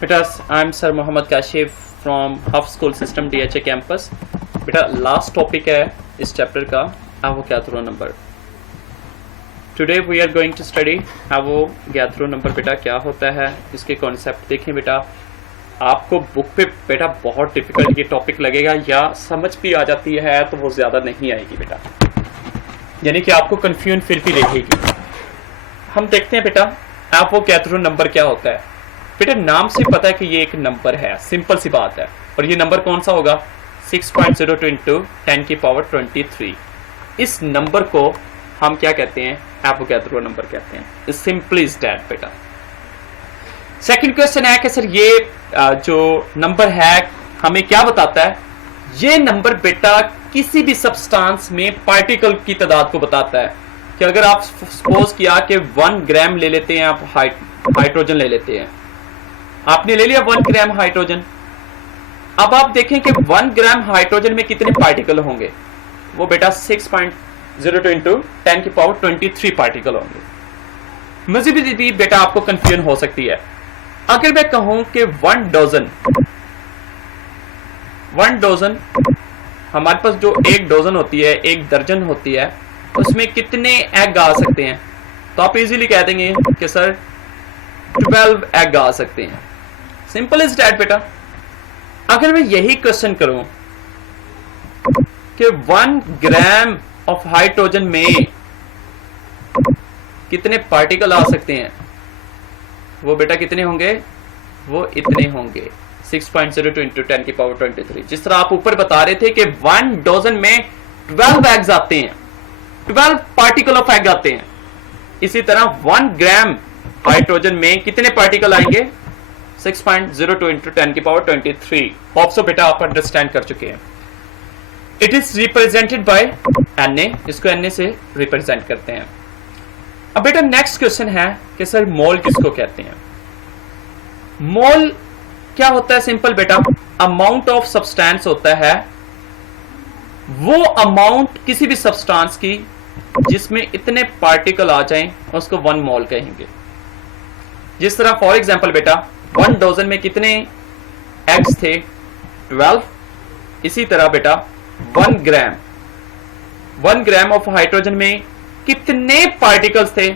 बेटा I am sir Mohammad Kashif from Huff school system DHA campus. बेटा last topic है इस चैप्टर का Avogadro number. Today we are going to study Avogadro number. बेटा क्या होता है, इसके कॉन्सेप्ट देखें। बेटा आपको बुक पे बेटा बहुत डिफिकल्ट ये टॉपिक लगेगा, या समझ भी आ जाती है तो वो ज़्यादा नहीं आएगी बेटा, यानी कि आपको कन्फ्यूजन फिर भी रहेगी। हम देखते हैं बेटा एवोगैड्रो नंबर क्या होता है। बेटा नाम से पता है कि ये एक नंबर है, सिंपल सी बात है। और ये नंबर कौन सा होगा? 6.02 इंटू 10 की पावर 23। इस नंबर को हम क्या कहते हैं? एवोगैड्रो नंबर कहते हैं। सिंपली इज दैट बेटा। सेकंड क्वेश्चन है कि सर ये जो नंबर है हमें क्या बताता है? ये नंबर बेटा किसी भी सब्सटेंस में पार्टिकल की तादाद को बताता है। कि अगर आप सपोज किया कि 1 ग्राम ले लेते हैं, आप हाइड्रोजन ले लेते हैं, आपने ले लिया 1 ग्राम हाइड्रोजन। अब आप देखें कि 1 ग्राम हाइड्रोजन में कितने पार्टिकल होंगे? वो बेटा 6.02 इंटू 10 की पावर 23 पार्टिकल होंगे। मजीद भी बेटा आपको कंफ्यूजन हो सकती है। अगर मैं कहूं कि 1 डजन हमारे पास जो 1 डजन होती है, 1 दर्जन होती है, उसमें कितने एग आ सकते हैं? तो आप इजीली कह देंगे कि सर 12 एग आ सकते हैं। सिंपल इज दैट बेटा। अगर मैं यही क्वेश्चन करूं कि 1 ग्राम ऑफ हाइड्रोजन में कितने पार्टिकल आ सकते हैं, वो बेटा कितने होंगे? वो इतने होंगे 6.02 इंटू 10 की पावर 23। जिस तरह आप ऊपर बता रहे थे कि 1 डजन में 12 एग्स आते हैं, 12 पार्टिकल ऑफ एग आते हैं, इसी तरह 1 ग्राम हाइड्रोजन में कितने पार्टिकल आएंगे? 6.02 इंटू 10 की पावर 23। होप सो बेटा आप अंडरस्टैंड कर चुके हैं। It is represented by Na, इसको Na से रिप्रेजेंट करते हैं। अब बेटा नेक्स्ट क्वेश्चन है कि सर मोल किसको कहते हैं? मोल क्या होता है? सिंपल बेटा, अमाउंट ऑफ सब्सटेंस होता है, वो अमाउंट किसी भी सब्सटेंस की जिसमें इतने पार्टिकल आ जाएं, उसको 1 मोल कहेंगे। जिस तरह फॉर एग्जांपल बेटा 1 डजन में कितने एग्स थे? 12। इसी तरह बेटा 1 ग्राम ऑफ हाइड्रोजन में कितने पार्टिकल्स थे?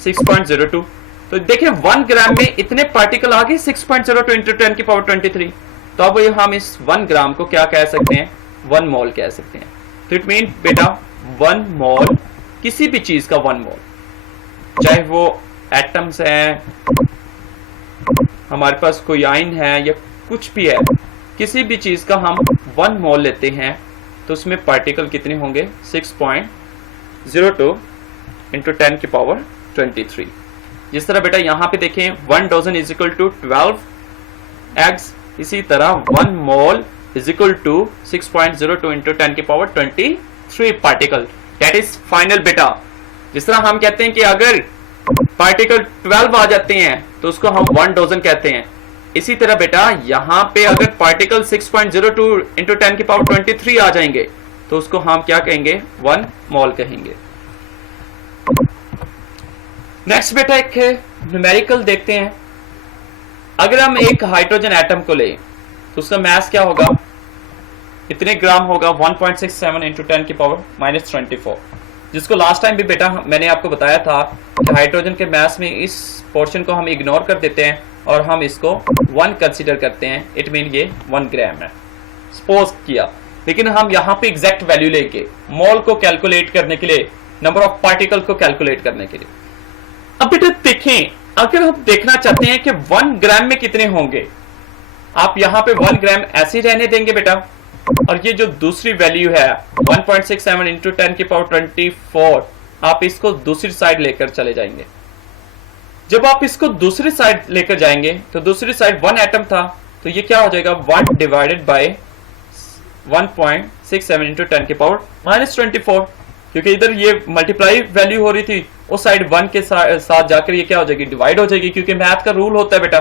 6.02। तो देखिए 1 ग्राम में इतने पार्टिकल आ गए 6.02 इंटू 10 की पावर 23। तो अब हम इस 1 ग्राम को क्या कह सकते हैं? 1 मोल कह सकते हैं। तो इट मीन बेटा 1 मोल, किसी भी चीज का 1 मोल, चाहे वो एटम्स हैं, हमारे पास कोई आयन है या कुछ भी है, किसी भी चीज का हम 1 मोल लेते हैं तो उसमें पार्टिकल कितने होंगे? 6.02 इंटू 10 की पावर 23। जिस तरह बेटा यहां पे देखें 1 dozen is equal to 12 eggs, इसी तरह 1 mole is equal to 6.02 into 10 की power 23 particle. That is final बेटा। जिस तरह हम कहते हैं कि अगर पार्टिकल 12 आ जाते हैं तो उसको हम 1 डजन कहते हैं, इसी तरह बेटा यहां पे अगर पार्टिकल 6.02 इंटू 10 की पावर 23 आ जाएंगे तो उसको हम क्या कहेंगे? 1 मोल कहेंगे। नेक्स्ट बेटा एक न्यूमेरिकल देखते हैं। अगर हम एक हाइड्रोजन एटम को लें तो उसका मास क्या होगा? इतने ग्राम होगा 1.67 इंटू 10 की पावर -24, जिसको लास्ट टाइम भी बेटा मैंने आपको बताया था कि हाइड्रोजन के मास में इस पोर्शन को हम इग्नोर कर देते हैं और हम इसको 1 कंसीडर करते हैं। इट मीन ये 1 ग्राम है सपोज किया, लेकिन हम यहाँ पे एग्जैक्ट वैल्यू लेके मोल को कैलकुलेट करने के लिए, नंबर ऑफ पार्टिकल को कैलकुलेट करने के लिए। अब बेटा देखें, अगर हम देखना चाहते हैं कि 1 ग्राम में कितने होंगे, आप यहां पे 1 ग्राम ऐसे ही रहने देंगे बेटा, और ये जो दूसरी वैल्यू है 1.67 इंटू 10 की पावर 24, आप इसको दूसरी साइड लेकर चले जाएंगे। जब आप इसको दूसरी साइड लेकर जाएंगे तो दूसरी साइड 1 एटम था, तो ये क्या हो जाएगा? 1 डिवाइडेड बाय 1.67 इंटू 10 की पावर -24, क्योंकि इधर ये मल्टीप्लाई वैल्यू हो रही थी, उस साइड 1 के साथ जाकर ये क्या हो जाएगी? डिवाइड हो जाएगी, क्योंकि मैथ का रूल होता है बेटा।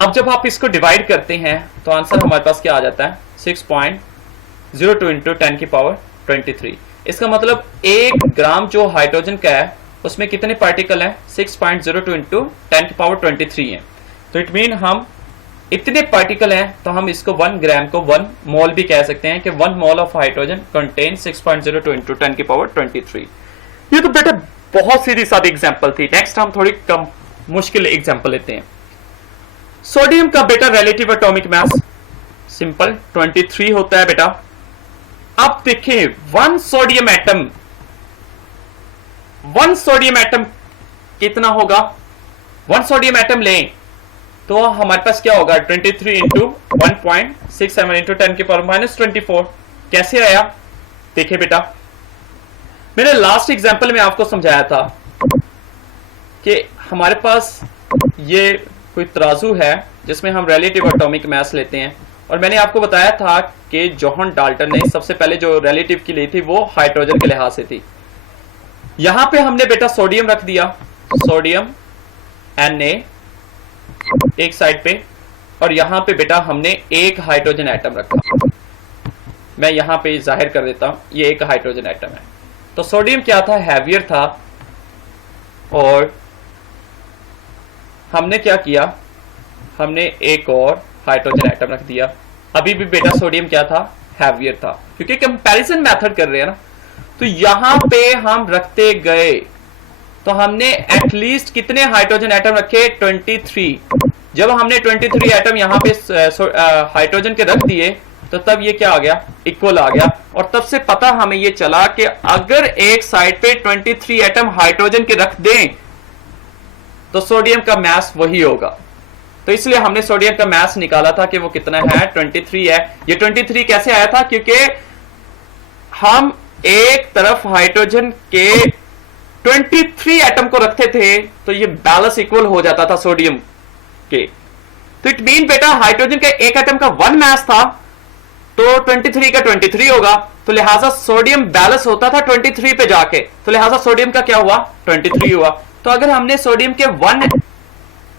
अब जब आप इसको डिवाइड करते हैं तो आंसर हमारे पास क्या आ जाता है? 6.02 इंटू 10 की पावर 23। इसका मतलब 1 ग्राम जो हाइड्रोजन का है उसमें कितने पार्टिकल हैं? 6.02 इंटू 10 की पावर 23 है। तो इट मीन हम इतने पार्टिकल हैं तो हम इसको 1 ग्राम को 1 मोल भी कह सकते हैं कि 1 mole of hydrogen contain 6.02 into 10 की पावर 23। ये तो बेटा बहुत सीधी सादी एग्जांपल थी। नेक्स्ट हम थोड़ी कम मुश्किल एग्जांपल लेते हैं। सोडियम का बेटा रिलेटिव एटॉमिक मास सिंपल 23 होता है बेटा। अब देखिए 1 सोडियम एटम कितना होगा? 1 सोडियम एटम लें तो हमारे पास क्या होगा? 23 इंटू 1.67 इंटू 10 की पावर -24। कैसे आया? देखिए बेटा, मैंने लास्ट एग्जांपल में आपको समझाया था कि हमारे पास ये कोई तराजू है जिसमें हम रिलेटिव एटॉमिक मास लेते हैं, और मैंने आपको बताया था कि जॉन डाल्टन ने सबसे पहले जो रिलेटिव की ली थी वो हाइड्रोजन के लिहाज से थी। यहां पे हमने बेटा सोडियम रख दिया, सोडियम Na एक साइड पे, और यहां पे बेटा हमने एक हाइड्रोजन एटम रखा। मैं यहां पे जाहिर कर देता हूं, ये एक हाइड्रोजन एटम है। तो सोडियम क्या था? हैवियर था, और हमने क्या किया? हमने एक और हाइड्रोजन एटम रख दिया। अभी भी बेटा सोडियम क्या था? हैवियर था, क्योंकि कंपैरिजन मेथड कर रहे हैं ना। तो यहां पे हम रखते गए तो हमने एटलीस्ट कितने हाइड्रोजन एटम रखे? 23। जब हमने 23 एटम यहां पे हाइड्रोजन के रख दिए तो तब ये क्या आ गया? इक्वल आ गया। और तब से पता हमें ये चला कि अगर एक साइड पे 23 एटम हाइड्रोजन के रख दें तो सोडियम का मास वही होगा। तो इसलिए हमने सोडियम का मास निकाला था कि वो कितना है? 23 है। ये 23 कैसे आया था? क्योंकि हम एक तरफ हाइड्रोजन के 23 एटम को रखते थे तो ये बैलेंस इक्वल हो जाता था सोडियम के। तो इट मीन बेटा हाइड्रोजन का एक एटम का 1 मास था तो 23 का 23 होगा, तो लिहाजा सोडियम बैलेंस होता था 23 पे जाके, तो लिहाजा सोडियम का क्या हुआ? 23 हुआ। तो अगर हमने सोडियम के 1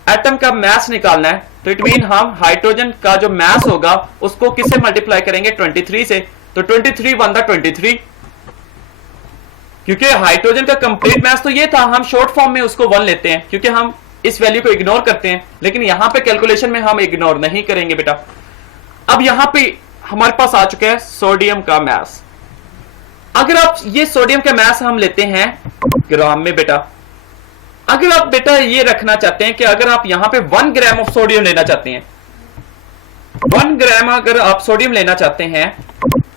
एटम का मास निकालना है तो इट मीन हम हाइड्रोजन का जो मास होगा उसको किससे मल्टीप्लाई करेंगे? 23 से। तो 23 1 दा 23, क्योंकि हाइड्रोजन का कंप्लीट मास तो ये था, हम शॉर्ट फॉर्म में उसको 1 लेते हैं क्योंकि हम इस वैल्यू को इग्नोर करते हैं, लेकिन यहां पे कैलकुलेशन में हम इग्नोर नहीं करेंगे बेटा। अब यहां पे हमारे पास आ चुका है सोडियम का मास। अगर आप ये सोडियम का मास हम लेते हैं ग्राम में बेटा, अगर आप बेटा ये रखना चाहते हैं कि अगर आप यहां पे 1 ग्राम ऑफ सोडियम लेना चाहते हैं, 1 ग्राम अगर आप सोडियम लेना चाहते हैं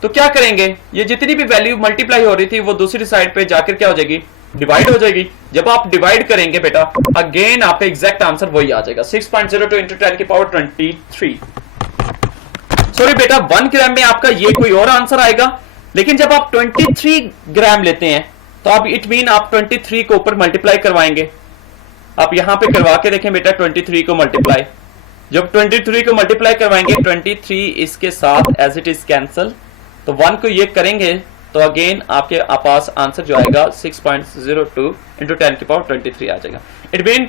तो क्या करेंगे? ये जितनी भी वैल्यू मल्टीप्लाई हो रही थी वो दूसरी साइड पे जाकर क्या हो जाएगी? डिवाइड हो जाएगी। जब आप डिवाइड करेंगे बेटा अगेन आपका एग्जैक्ट आंसर वही आ जाएगा, 6.02 इंटू 10 की पावर 23। सॉरी बेटा 1 ग्राम में आपका ये कोई और आंसर आएगा, लेकिन जब आप 23 ग्राम लेते हैं तो आप इट मीन आप 23 को ऊपर मल्टीप्लाई करवाएंगे। आप यहां पे करवा के देखें बेटा 23 को मल्टीप्लाई। जब 23 को मल्टीप्लाई करवाएंगे 23 इसके साथ एज इट इज कैंसल, तो 1 को ये करेंगे तो अगेन आपके पास आंसर जो आएगा 6.02 इंटू 10 की पावर 23 आ जाएगा। इट मीन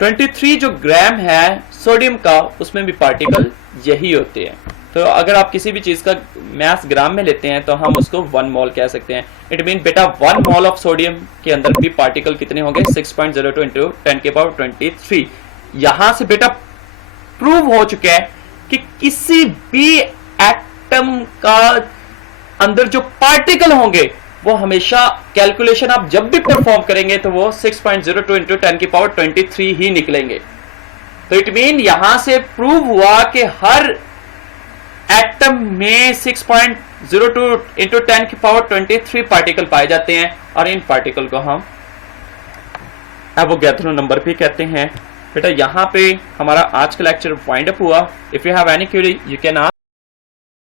23 जो ग्राम है सोडियम का उसमें भी पार्टिकल यही होते हैं। तो अगर आप किसी भी चीज का मास ग्राम में लेते हैं तो हम उसको 1 मोल कह सकते हैं। इट मीन बेटा 1 मोल ऑफ सोडियम के अंदर भी पार्टिकल कितने होंगे? 6.02 इंटू 10 की पावर 23। यहां से बेटा प्रूव हो चुका है कि किसी भी एटम का अंदर जो पार्टिकल होंगे वो हमेशा कैलकुलेशन आप जब भी परफॉर्म करेंगे तो वो 6.02 इंटू 10 की पावर 23 ही निकलेंगे। तो इट मीन यहां से प्रूव हुआ कि हर एटम में 6.02 इंटू 10 की पावर 23 पार्टिकल पाए जाते हैं, और इन पार्टिकल को हम एवोगैड्रो नंबर भी कहते हैं। बेटा यहां पे हमारा आज का लेक्चर वाइंड अप हुआ। If you have any query you can